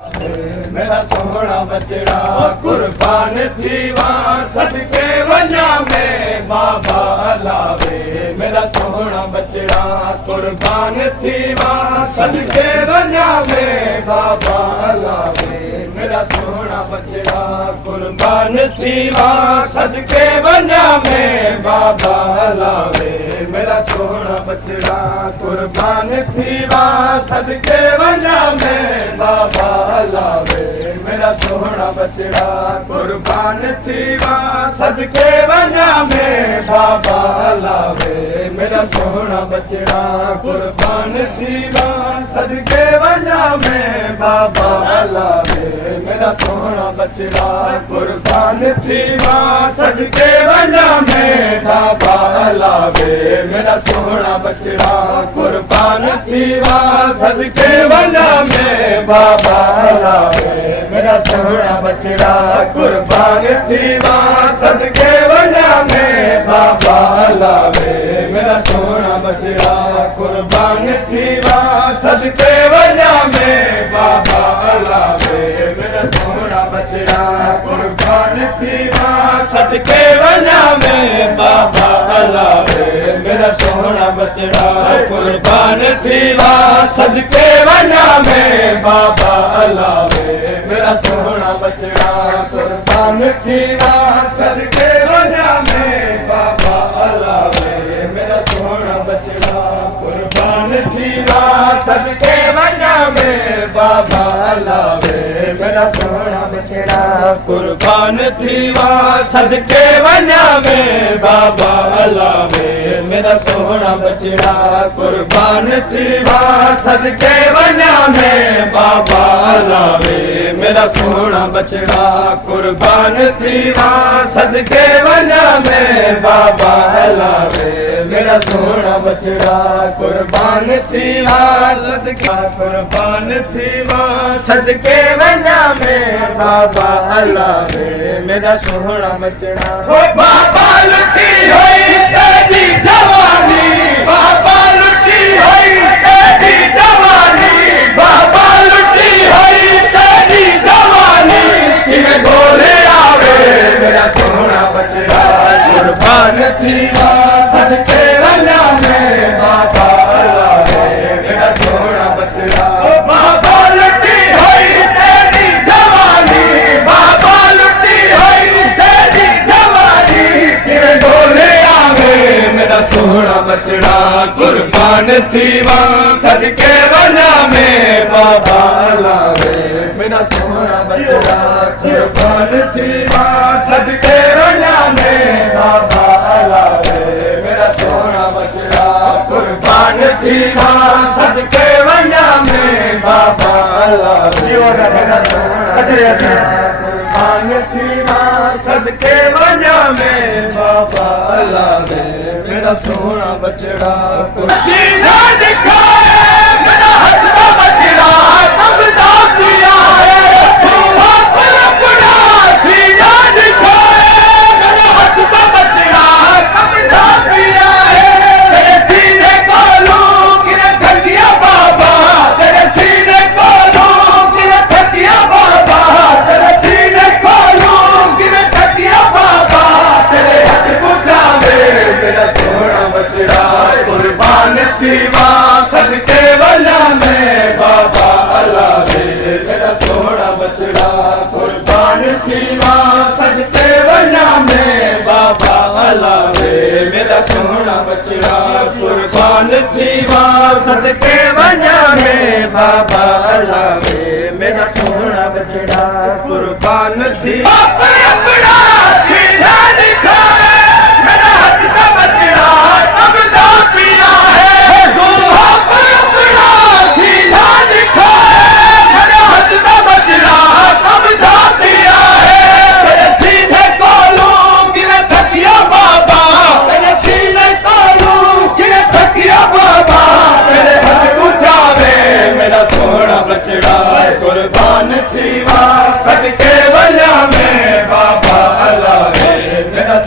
मेरा सोहना बचड़ा कुर्बान थीवा सदके वञा में बाबा लावे। मेरा सोहना बचड़ा कुर्बान थीवा सदके वञा में बाबा लावे। मेरा सोहना बचड़ा कुर्बान थीवा सदके वञा में बाबा लावे। मेरा सोहना बचड़ा कुर्बान थीवा सदके वञा में बाबा लावे। मेरा सोहना बचड़ा कुर्बान थीवा सदके वञा में बाबा लावे। मेरा सोहना बचड़ा कुर्बान थीवा सदके वञा में बाबा लावे। मेरा सोहना बचड़ा कुर्बान थीवा सदके वञा में बाबा लावे। मेरा सोहना बचड़ा कुर्बान थीवा सदके वञा में बाबा लावे। मेरा सोहना बचड़ा कुर्बान थीवा सदके वञा में बाबा लावे। मेरा सोहना बचड़ा कुर्बान थीवा सदके वञा में बाबा लावे। मेरा सोहना बचड़ा कुर्बान थीवा सदके वञा में बाबा लावे। मेरा सोहना बचड़ा कुर्बान थीवा सदके वञा में बाबा लावे। मेरा सोहना बचड़ा कुर्बान थीवा सदके वञा में बाबा लावे। मेरा सोहना बचड़ा कुर्बान थीवा सदके वञा में बाबा लावे। मेरा सोहना बचड़ा कुर्बान थीवा सदके वञा में बाबा लावे। मेरा सोहना बचड़ा कुर्बान थीवा सदके वञा में बाबा लावे। मेरा सोहना बचड़ा कुर्बान थीवा सदके वञा में बाबा लावे। मेरा सोहना बचड़ा कुर्बान थीवा सदके कुर्बान थीवा सदके वञा में बाबा लावे। मेरा सोहना बचड़ा बाबा लुटी हुई तेरी जवानी। बाबा लुटी हुई तेरी जवानी। बाबा लुटी हुई तेरी जवानी। किवें बोले आवे। मेरा सोहना बचड़ा कुर्बान थीवा सदके वञा में बाबा लावे। मेरा सोहना बचड़ा बाबा लुटी हुई तेरी जवानी। बाबा लुटी हुई तेरी जवानी। किवें बोले आवे। मेरा सोहना बचड़ा कुर्बान थीवा सदके वञा में बाबा लावे। मेरा सोहना बचड़ा कुर्बान थीवा सदके वञा में बाबा लावे। मेरा सोहना बचड़ा कुर्बान थीवा सदके वञा में बाबा लावे। मेरा सोहना कुर्बान थीवा सदके वञा में बाबा लावे। मेरा सोहना बचड़ा सीधा दिखाए। मेरा हक का बचड़ा कबदा किया है। सीधा दिखाए। मेरा हक का बचड़ा कबदा किया है। तेरे सीने को लूं किने थकिया बाबा। तेरे सीने को लूं किने थकिया बाबा। तेरे सीने को लूं किने थकिया बाबा। तेरे हक बुझावे। मेरा सोहना बचड़ा कुर्बान थीवा सदके वञा में बाबा लावे। मेरा सोहना बचड़ा कुर्बान थीवा सदके वञा में बाबा लावे। मेरा सोहना बचड़ा कुर्बान थीवा सदके वञा में बाबा लावे। मेरा सोहना बचड़ा कुर्बान थीवा अपना सीधा दिखाए। मेरा हक का बचड़ा कबदा पिया है। अपना सीधा दिखाए। मेरा हक का बचड़ा कबदा पिया है। तेरे सीधे को लूं किने थकिया बाबा। तेरे सीने को लूं किने थकिया बाबा। तेरे हक बुझावे। मेरा सोहना बचड़ा कुर्बान थीवा सदके वञा में बाबा लावे। मेरा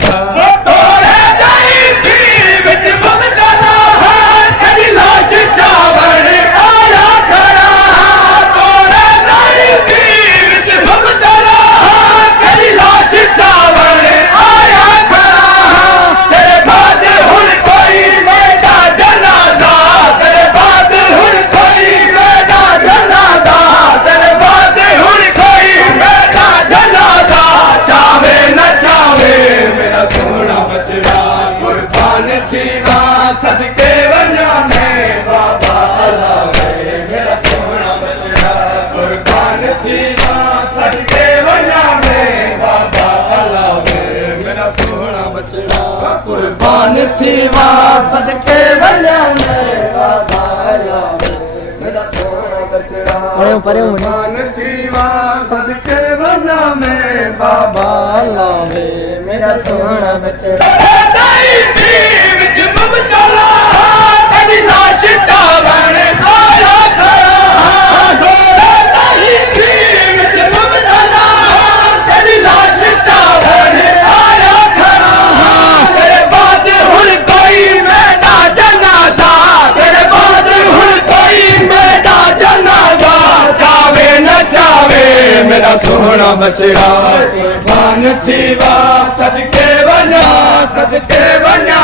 तोरे दई थी विच मुगदला है। तेरी लाश चावड़ आया खड़ा। तोरे दई थीवा सदके वञा में बाबा लावे मेरा सोहना बचड़ा कुर्बान थीवा सदके वञा में बाबा लावे मेरा सोहना बचड़ा कुर्बान थीवा सदके वञा में बाबा लावे मेरा सोहना बचड़ा लाश चावण आया खड़ा तेरी लाश चावण आया खड़ा तेरे बाद हुण कोई मेरा जनाजा तेरे बाद हुण कोई मेरा जनाजा जावे न जावे मेरा सोहना बचड़ा कुर्बान थीवा सदके वञा